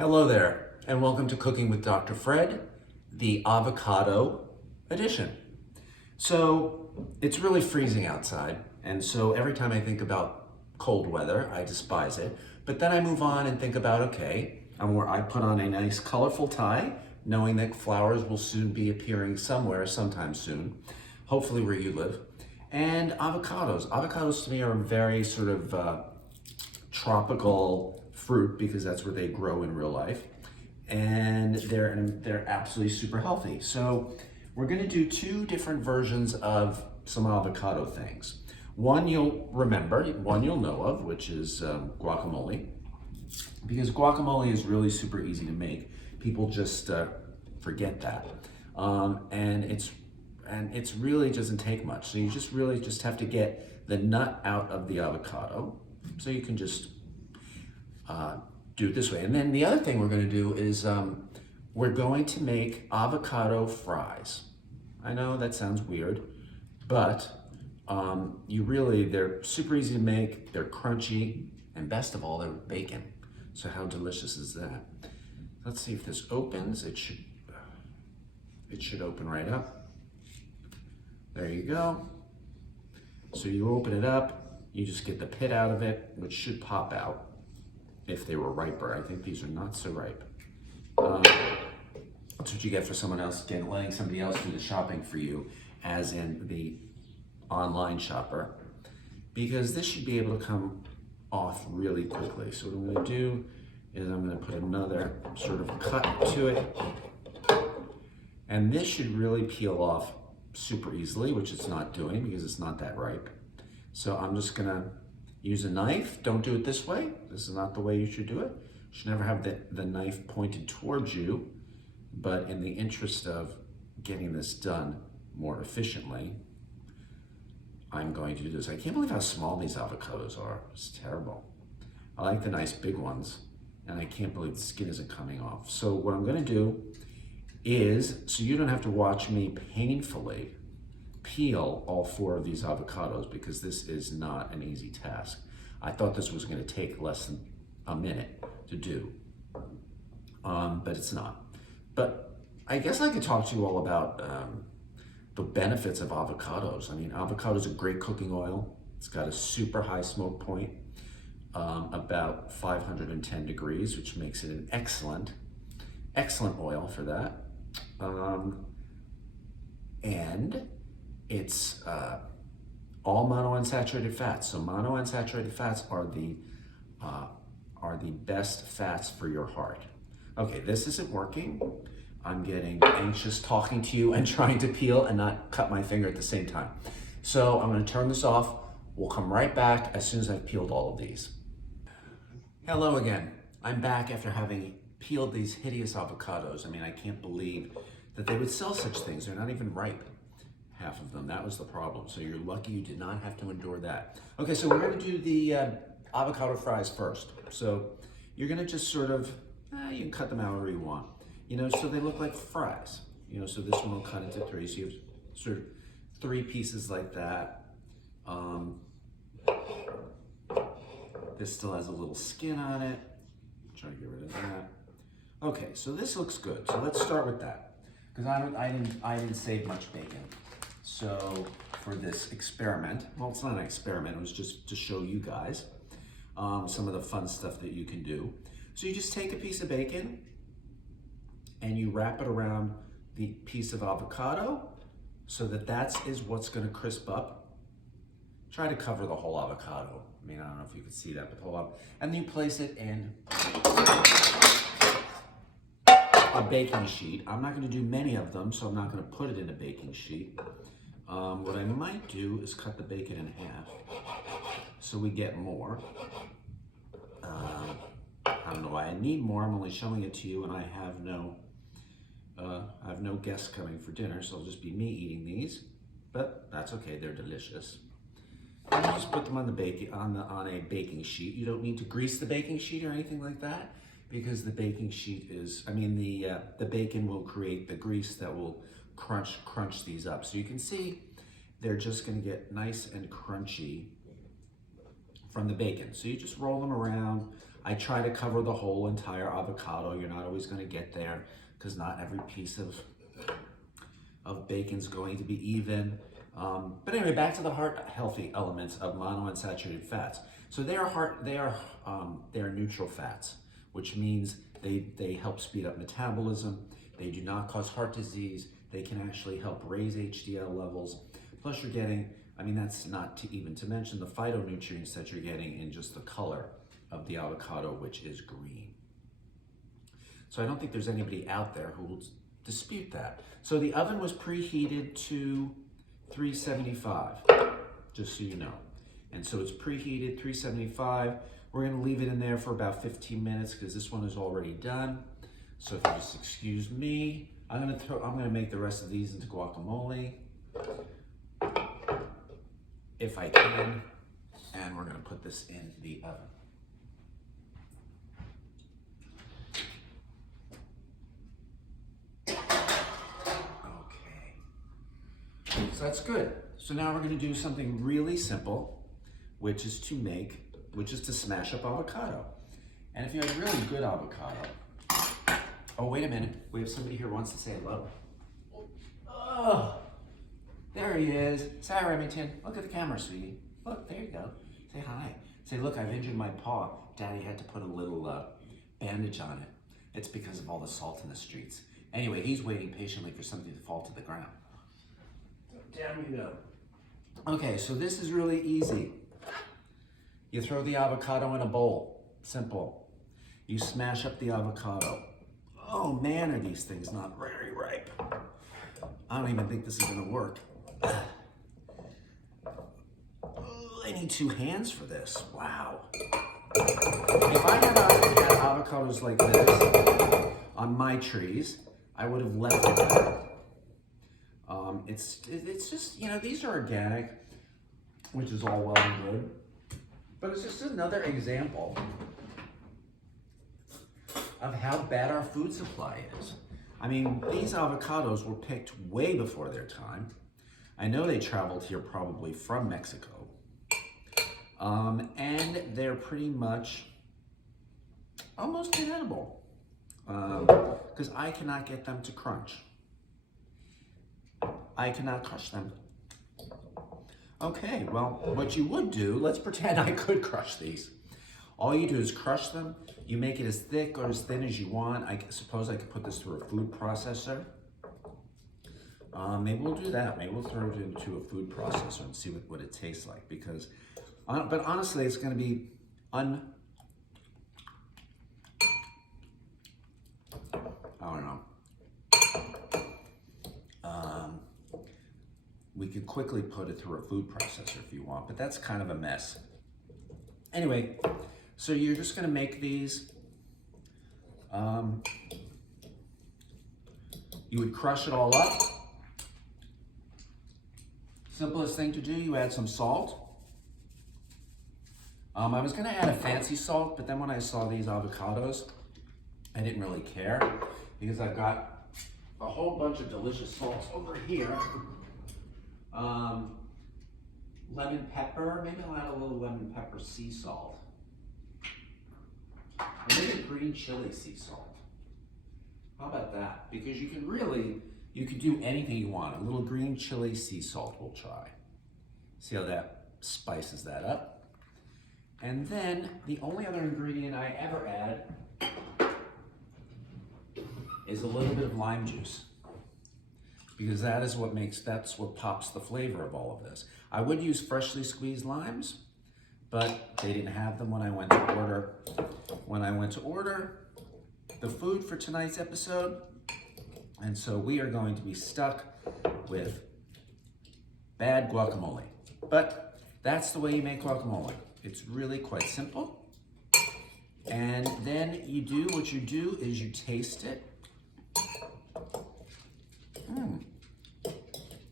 Hello there, and welcome to Cooking with Dr. Fred, the avocado edition. So it's really freezing outside, and so every time I think about cold weather, I despise it. But then I move on and think about, okay, I put on a nice colorful tie, knowing that flowers will soon be appearing somewhere, sometime soon, hopefully where you live. And avocados. Avocados to me are a very sort of tropical fruit because that's where they grow in real life, and they're absolutely super healthy. So we're going to do two different versions of some avocado things. One you'll remember, one you'll know of, which is guacamole, because guacamole is really super easy to make. People just forget that, and it's really doesn't take much. So you just really just have to get the nut out of the avocado. So you can just do it this way. And then the other thing we're going to do is we're going to make avocado fries. I know that sounds weird, but they're super easy to make, they're crunchy, and best of all, they're bacon. So how delicious is that? Let's see if this opens. It should open right up. There you go. So you open it up, you just get the pit out of it, which should pop out if they were riper. I think these are not so ripe. That's what you get for someone else, again, letting somebody else do the shopping for you, as in the online shopper, because this should be able to come off really quickly. So what I'm gonna do is I'm gonna put another sort of cut to it, and this should really peel off super easily, which it's not doing because it's not that ripe. So I'm just gonna use a knife. Don't do it this way. This is not the way you should do it. You should never have the knife pointed towards you, but in the interest of getting this done more efficiently, I'm going to do this. I can't believe how small these avocados are. It's terrible. I like the nice big ones, and I can't believe the skin isn't coming off. So what I'm gonna do is, so you don't have to watch me painfully peel all 4 of these avocados, because this is not an easy task. I thought this was going to take less than a minute to do, but it's not. But I guess I could talk to you all about the benefits of avocados. I mean, avocado is a great cooking oil. It's got a super high smoke point, about 510 degrees, which makes it an excellent oil for that. And it's all monounsaturated fats. So monounsaturated fats are the best fats for your heart. Okay, this isn't working. I'm getting anxious talking to you and trying to peel and not cut my finger at the same time. So I'm gonna turn this off. We'll come right back as soon as I've peeled all of these. Hello again. I'm back after having peeled these hideous avocados. I mean, I can't believe that they would sell such things. They're not even ripe. Half of them, that was the problem. So you're lucky you did not have to endure that. Okay, so we're gonna do the avocado fries first. So you're gonna just sort of, you can cut them however you want. So they look like fries. So this one will cut into 3. So you have sort of 3 pieces like that. This still has a little skin on it. Try to get rid of that. Okay, so this looks good. So let's start with that, because I didn't save much bacon. So for this experiment, well, it's not an experiment, it was just to show you guys some of the fun stuff that you can do. So you just take a piece of bacon and you wrap it around the piece of avocado so that is what's gonna crisp up. Try to cover the whole avocado. I mean, I don't know if you can see that, but the whole avocado. And then you place it in a baking sheet. I'm not gonna do many of them, so I'm not gonna put it in a baking sheet. What I might do is cut the bacon in half so we get more. I don't know why I need more. I'm only showing it to you, and I have no guests coming for dinner, so it'll just be me eating these. But that's okay. They're delicious. And you just put them on the on a baking sheet. You don't need to grease the baking sheet or anything like that, because the baking sheet is, the bacon will create the grease that will crunch these up. So you can see they're just gonna get nice and crunchy from the bacon. So you just roll them around. I try to cover the whole entire avocado. You're not always going to get there because not every piece of bacon's going to be even. But anyway, back to the heart healthy elements of monounsaturated fats. So they are neutral fats, which means they help speed up metabolism. They do not cause heart disease. They can actually help raise HDL levels. Plus you're getting, I mean, that's not to even to mention the phytonutrients that you're getting in just the color of the avocado, which is green. So I don't think there's anybody out there who will dispute that. So the oven was preheated to 375, just so you know. And so it's preheated 375. We're gonna leave it in there for about 15 minutes because this one is already done. So if you just excuse me, I'm gonna make the rest of these into guacamole, if I can, and we're gonna put this in the oven. So that's good. So now we're gonna do something really simple, which is to smash up avocado. And if you have really good avocado, oh, wait a minute. We have somebody here who wants to say hello. Oh, there he is. Sarah Remington, look at the camera, sweetie. Look, there you go. Say hi. Say, look, I've injured my paw. Daddy had to put a little bandage on it. It's because of all the salt in the streets. Anyway, he's waiting patiently for something to fall to the ground. Down you go. Okay, so this is really easy. You throw the avocado in a bowl. Simple. You smash up the avocado. Oh man, are these things not very ripe. I don't even think this is gonna work. I need 2 hands for this. Wow. If I had avocados like this on my trees, I would have left it there. It's just, you know, these are organic, which is all well and good, but it's just another example of how bad our food supply is. I mean, these avocados were picked way before their time. I know they traveled here probably from Mexico. And they're pretty much almost inedible because I cannot get them to crunch. I cannot crush them. Okay, well, what you would do, let's pretend I could crush these. All you do is crush them. You make it as thick or as thin as you want. I suppose I could put this through a food processor. Maybe we'll do that. Maybe we'll throw it into a food processor and see what it tastes like. Because, but honestly, it's going to be I don't know. We could quickly put it through a food processor if you want, but that's kind of a mess. Anyway, so you're just gonna make these. You would crush it all up. Simplest thing to do, you add some salt. I was gonna add a fancy salt, but then when I saw these avocados, I didn't really care because I've got a whole bunch of delicious salts over here. Lemon pepper, maybe I'll add a little lemon pepper sea salt. Or maybe green chili sea salt. How about that? Because you can do anything you want. A little green chili sea salt we'll try. See how that spices that up. And then the only other ingredient I ever add is a little bit of lime juice. Because that's what pops the flavor of all of this. I would use freshly squeezed limes, but they didn't have them when I went to order the food for tonight's episode. And so we are going to be stuck with bad guacamole. But that's the way you make guacamole. It's really quite simple. And then what you do is you taste it.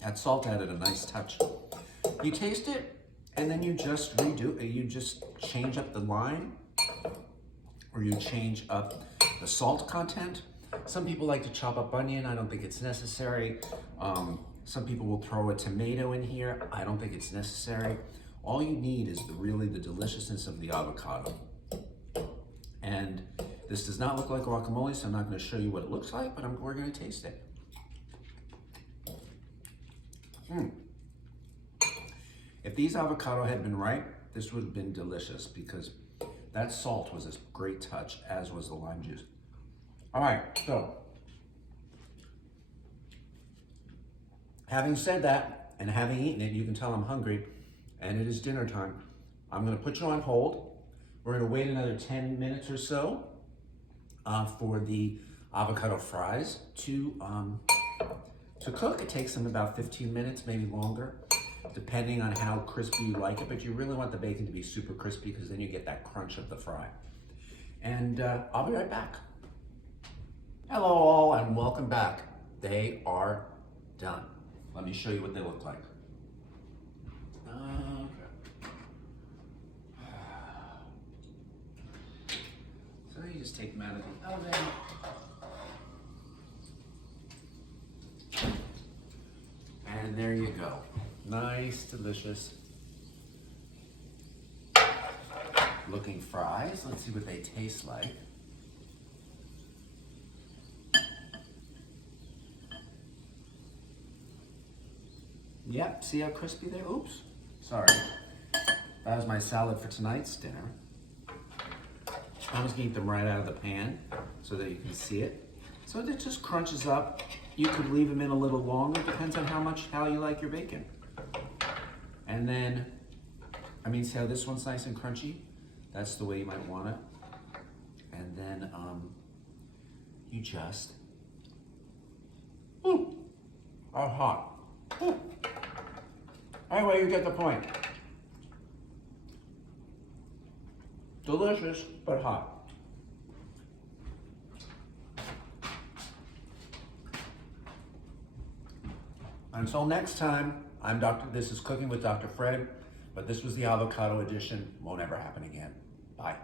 That salt added a nice touch. You taste it, and then you just you just change up the lime, or you change up the salt content. Some people like to chop up onion. I don't think it's necessary. Some people will throw a tomato in here. I don't think it's necessary. All you need is really the deliciousness of the avocado. And this does not look like guacamole, so I'm not going to show you what it looks like, but we're going to taste it. If these avocado had been ripe, this would have been delicious because that salt was a great touch, as was the lime juice. All right, so having said that and having eaten it, you can tell I'm hungry, and it is dinner time. I'm going to put you on hold. We're going to wait another 10 minutes or so for the avocado fries to cook. It takes them about 15 minutes, maybe longer, depending on how crispy you like it, but you really want the bacon to be super crispy because then you get that crunch of the fry. And I'll be right back. Hello all and welcome back. They are done. Let me show you what they look like. So you just take them out of the oven. And there you go. Nice, delicious looking fries. Let's see what they taste like. Yep, see how crispy they are? Oops, sorry. That was my salad for tonight's dinner. I'm just gonna eat them right out of the pan so that you can see it. So it just crunches up. You could leave them in a little longer, depends on how you like your bacon. And then, see how this one's nice and crunchy? That's the way you might want it. And then you just, are hot. Ooh. Anyway, you get the point. Delicious, but hot. Until next time, this is Cooking with Dr. Fred, but this was the avocado edition. Won't ever happen again. Bye.